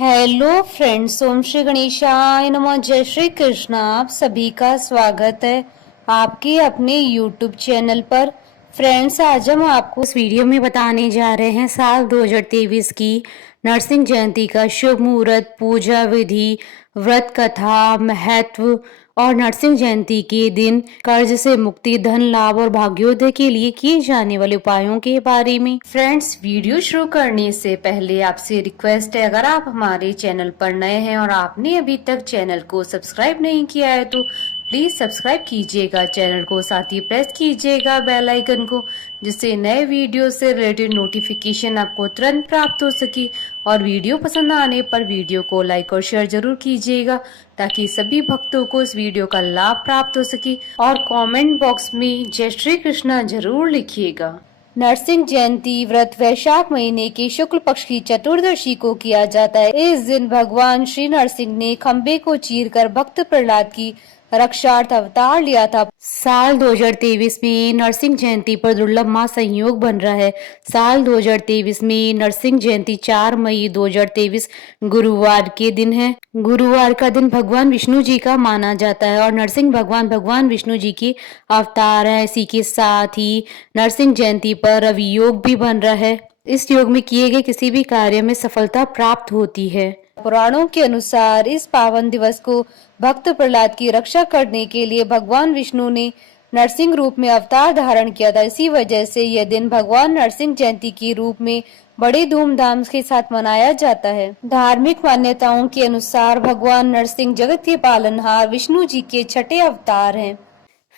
Hello friends, ओम श्री गणेशाय नमः। जय श्री कृष्ण। आप सभी का स्वागत है आपके अपने यूट्यूब चैनल पर। फ्रेंड्स, आज हम आपको इस वीडियो में बताने जा रहे हैं साल 2023 की नरसिंह जयंती का शुभ मुहूर्त, पूजा विधि, व्रत कथा, महत्व और नरसिंह जयंती के दिन कर्ज से मुक्ति, धन लाभ और भाग्योदय के लिए किए जाने वाले उपायों के बारे में। फ्रेंड्स, वीडियो शुरू करने से पहले आपसे रिक्वेस्ट है, अगर आप हमारे चैनल पर नए हैं और आपने अभी तक चैनल को सब्सक्राइब नहीं किया है तो प्लीज सब्सक्राइब कीजिएगा चैनल को, साथ ही प्रेस कीजिएगा बेल आइकन को, जिससे नए वीडियो से रिलेटेड नोटिफिकेशन आपको तुरंत प्राप्त हो सके। और वीडियो पसंद आने पर वीडियो को लाइक और शेयर जरूर कीजिएगा ताकि सभी भक्तों को इस वीडियो का लाभ प्राप्त हो सके। और कमेंट बॉक्स में जय श्री कृष्णा जरूर लिखिएगा। नरसिंह जयंती व्रत वैशाख महीने की शुक्ल पक्ष की चतुर्दशी को किया जाता है। इस दिन भगवान श्री नरसिंह ने खंबे को चीरकर भक्त प्रहलाद की रक्षार्थ अवतार लिया था। साल 2023 में नरसिंह जयंती पर दुर्लभ महासंयोग बन रहा है। साल 2023 में नरसिंह जयंती 4 मई 2023 गुरुवार के दिन है। गुरुवार का दिन भगवान विष्णु जी का माना जाता है और नरसिंह भगवान विष्णु जी के अवतार है। इसी के साथ ही नरसिंह जयंती पर रवि योग भी बन रहा है। इस योग में किए गए किसी भी कार्य में सफलता प्राप्त होती है। पुराणों के अनुसार इस पावन दिवस को भक्त प्रहलाद की रक्षा करने के लिए भगवान विष्णु ने नरसिंह रूप में अवतार धारण किया था। इसी वजह से यह दिन भगवान नरसिंह जयंती के रूप में बड़े धूमधाम के साथ मनाया जाता है। धार्मिक मान्यताओं के अनुसार भगवान नरसिंह जगत के पालनहार विष्णु जी के छठे अवतार हैं।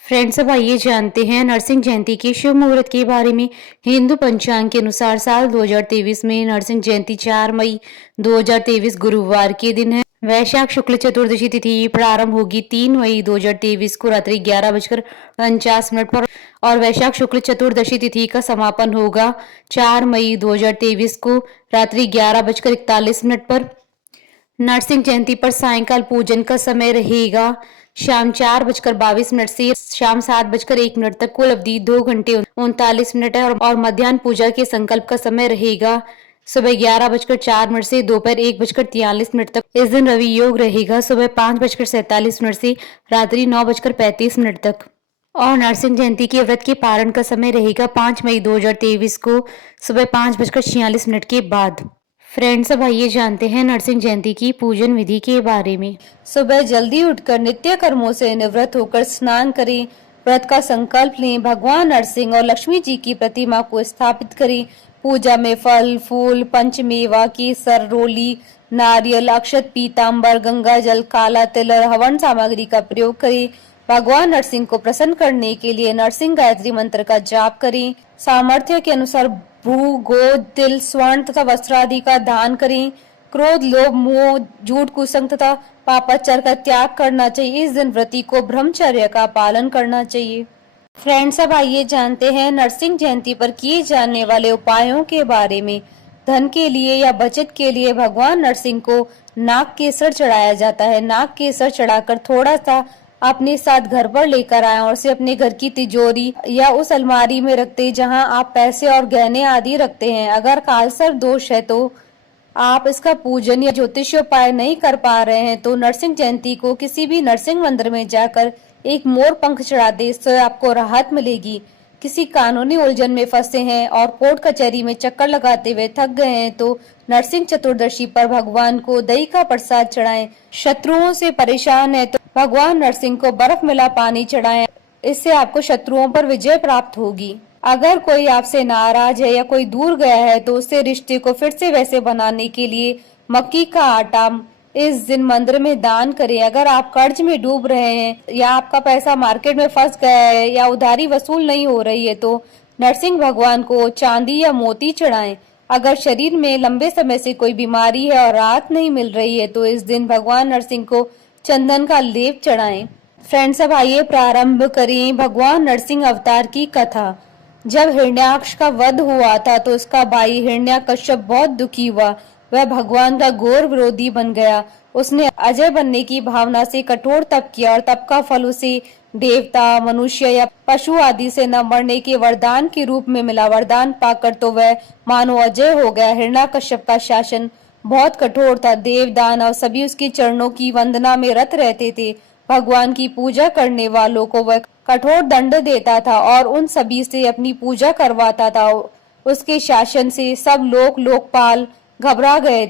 फ्रेंड्स, अब आइए जानते हैं नरसिंह जयंती के शुभ मुहूर्त के बारे में। हिंदू पंचांग के अनुसार साल 2023 में नरसिंह जयंती 4 मई 2023 गुरुवार के दिन है। वैशाख शुक्ल चतुर्दशी तिथि प्रारंभ होगी 3 मई 2023 को रात्रि 11:49 पर और वैशाख शुक्ल चतुर्दशी तिथि का समापन होगा 4 मई 2023 को रात्रि 11:41 पर। नरसिंह जयंती पर सायंकाल पूजन का समय रहेगा शाम 4:22 से शाम 7:01 तक। कुल अवधि 2 घंटे 39 मिनट है और मध्याह्न पूजा के संकल्प का समय रहेगा सुबह 11:04 से दोपहर 1:43 तक। इस दिन रवि योग रहेगा सुबह 5:47 से रात्रि 9:35 तक। और नरसिंह जयंती के व्रत के पारण का समय रहेगा 5 मई 2023 को सुबह 5:46 के बाद। फ्रेंड्स, अब आइए जानते हैं नरसिंह जयंती की पूजन विधि के बारे में। सुबह जल्दी उठकर नित्य कर्मों से निवृत्त होकर स्नान करें, व्रत का संकल्प लें, भगवान नरसिंह और लक्ष्मी जी की प्रतिमा को स्थापित करें। पूजा में फल फूल, पंचमेवा, केसर, रोली, नारियल, अक्षत, पीताम्बर, गंगा जल, काला तिल और हवन सामग्री का प्रयोग करें। भगवान नरसिंह को प्रसन्न करने के लिए नरसिंह गायत्री मंत्र का जाप करें। सामर्थ्य के अनुसार भू, गोद, तिल, स्वर्ण तथा वस्त्र आदि का दान करें। क्रोध, लोभ, मोह, झूठ, कुसंग तथा पापाचार का त्याग करना चाहिए। इस दिन व्रती को ब्रह्मचर्य का पालन करना चाहिए। फ्रेंड्स, अब आइए जानते हैं नरसिंह जयंती पर किए जाने वाले उपायों के बारे में। धन के लिए या बचत के लिए भगवान नरसिंह को नाग केसर चढ़ाया जाता है। नाग केसर चढ़ाकर थोड़ा सा अपने साथ घर पर लेकर आए और उसे अपने घर की तिजोरी या उस अलमारी में रखते जहां आप पैसे और गहने आदि रखते हैं। अगर कालसर्प दोष है तो आप इसका पूजन या ज्योतिषोपाय नहीं कर पा रहे हैं तो नरसिंह जयंती को किसी भी नरसिंह मंदिर में जाकर एक मोर पंख चढ़ा दे, इससे आपको राहत मिलेगी। किसी कानूनी उलझन में फंसे हैं और कोर्ट कचहरी में चक्कर लगाते हुए थक गए हैं तो नरसिंह चतुर्दशी पर भगवान को दही का प्रसाद चढ़ाएं। शत्रुओं से परेशान है तो भगवान नरसिंह को बर्फ मिला पानी चढ़ाएं, इससे आपको शत्रुओं पर विजय प्राप्त होगी। अगर कोई आपसे नाराज है या कोई दूर गया है तो उससे रिश्ते को फिर से वैसे बनाने के लिए मक्की का आटा इस दिन मंदिर में दान करें। अगर आप कर्ज में डूब रहे हैं या आपका पैसा मार्केट में फंस गया है या उधारी वसूल नहीं हो रही है तो नरसिंह भगवान को चांदी या मोती चढ़ाएं। अगर शरीर में लंबे समय से कोई बीमारी है और राहत नहीं मिल रही है तो इस दिन भगवान नरसिंह को चंदन का लेप चढ़ाएं। फ्रेंड्स, अब आइए प्रारंभ करें भगवान नरसिंह अवतार की कथा। जब हिरण्याक्ष का वध हुआ था तो उसका भाई हिरण्याकश्यप बहुत दुखी हुआ। वह भगवान का घोर विरोधी बन गया। उसने अजय बनने की भावना से कठोर तप किया और तप का फल उसे देवता, मनुष्य या पशु आदि से न मरने के वरदान के रूप में मिला। वरदान पाकर तो वह मानो अजय हो गया। हिरण्याकश्यप का शासन बहुत कठोर था। देव दानव सभी उसके चरणों की वंदना में रत रहते थे। भगवान की पूजा करने वालों को वह कठोर दंड देता था और उन सभी से अपनी पूजा करवाता था। उसके शासन से सब लोकपाल घबरा गए।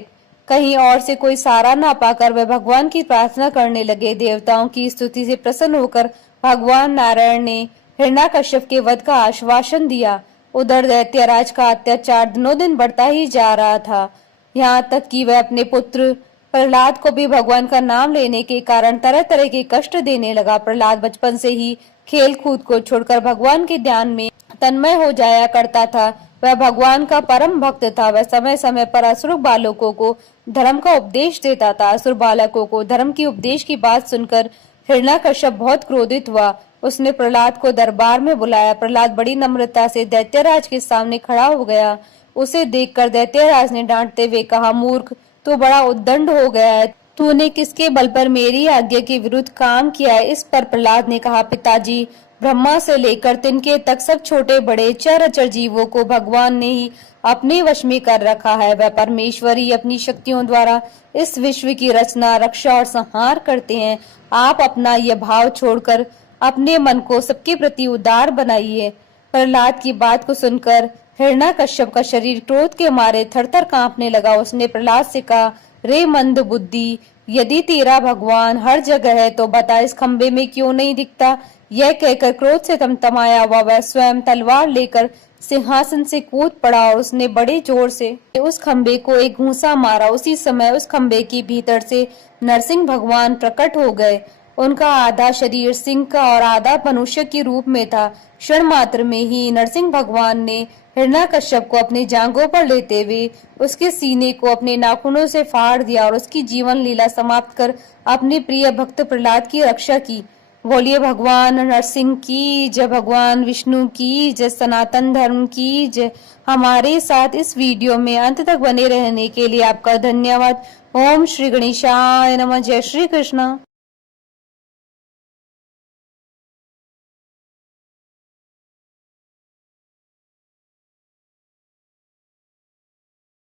कहीं और से कोई सहारा ना पाकर वे भगवान की प्रार्थना करने लगे। देवताओं की स्तुति से प्रसन्न होकर भगवान नारायण ने हिरण्यकश्यप के वध का आश्वासन दिया। उधर दैत्यराज का अत्याचार दिनों दिन बढ़ता ही जा रहा था। यहाँ तक कि वह अपने पुत्र प्रहलाद को भी भगवान का नाम लेने के कारण तरह तरह के कष्ट देने लगा। प्रहलाद बचपन से ही खेल कूद को छोड़कर भगवान के ध्यान में तन्मय हो जाया करता था। वह भगवान का परम भक्त था। वह समय समय पर असुर बालकों को धर्म का उपदेश देता था। असुर बालकों को धर्म की उपदेश की बात सुनकर हिरण्यकश्यप बहुत क्रोधित हुआ। उसने प्रहलाद को दरबार में बुलाया। प्रहलाद बड़ी नम्रता से दैत्यराज के सामने खड़ा हो गया। उसे देखकर दैत्यराज ने डांटते हुए कहा, मूर्ख, तू बड़ा उद्दंड हो गया है। तूने किसके बल पर मेरी आज्ञा के विरुद्ध काम किया है? इस पर प्रहलाद ने कहा, पिताजी, ब्रह्मा से लेकर तिनके तक सब छोटे बड़े चराचर जीवों को भगवान ने ही अपने वश में कर रखा है। वह परमेश्वर ही अपनी शक्तियों द्वारा इस विश्व की रचना, रक्षा और संहार करते हैं। आप अपना यह भाव छोड़कर अपने मन को सबके प्रति उदार बनाइए। प्रहलाद की बात को सुनकर हिरण्यकश्यप का शरीर क्रोध के मारे थरथर कांपने लगा। उसने प्रहलाद से कहा, रे मंद बुद्धि, यदि तेरा भगवान हर जगह है तो बता, इस खंबे में क्यों नहीं दिखता? यह कहकर क्रोध से तमतमाया हुआ वह स्वयं तलवार लेकर सिंहासन से कूद पड़ा और उसने बड़े जोर से उस खंबे को एक घूंसा मारा। उसी समय उस खंबे के भीतर से नरसिंह भगवान प्रकट हो गए। उनका आधा शरीर सिंह का और आधा मनुष्य के रूप में था। क्षण मात्र में ही नरसिंह भगवान ने हिरण्यकश्यप को अपनी जांघों पर लेते हुए उसके सीने को अपने नाखूनों से फाड़ दिया और उसकी जीवन लीला समाप्त कर अपने प्रिय भक्त प्रहलाद की रक्षा की। बोलिए भगवान नरसिंह की जय, भगवान विष्णु की जय, सनातन धर्म की जय। हमारे साथ इस वीडियो में अंत तक बने रहने के लिए आपका धन्यवाद। ओम श्री गणेशाय नमः। जय श्री कृष्ण।